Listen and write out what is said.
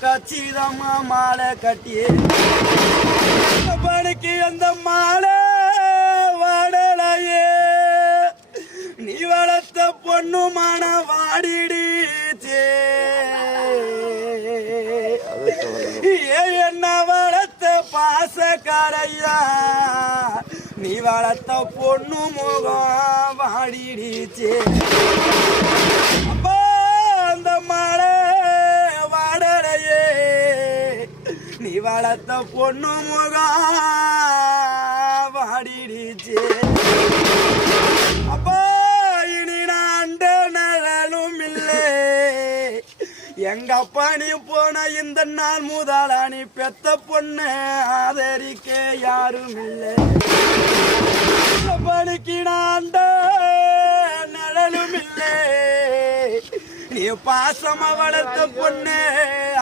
கச்சிதமா மாலை கட்டியே பணிக்கு அந்த மாலை வாடலையே நீ வளர்த்த பொண்ணு மான வாடிடுச்சே என்ன வளர்த்த பாசக்காரையா நீ வளர்த்த பொண்ணு முகம் வாடிடுச்சே அந்த மாலை வாடலையே நீ வளர்த்த பொண்ணு முகம் வாடிடுச்சே அப்பா இனி நான் நகலும் இல்லை எங்க அப்பா நீ போன இந்த நாள் முதலா நீ பெத்த பொண்ணு ஆதரிக்க யாரும் இல்லை பணிக்கு நான் நகலும் இல்லை நீ பாசமா வளர்த்த பொண்ணு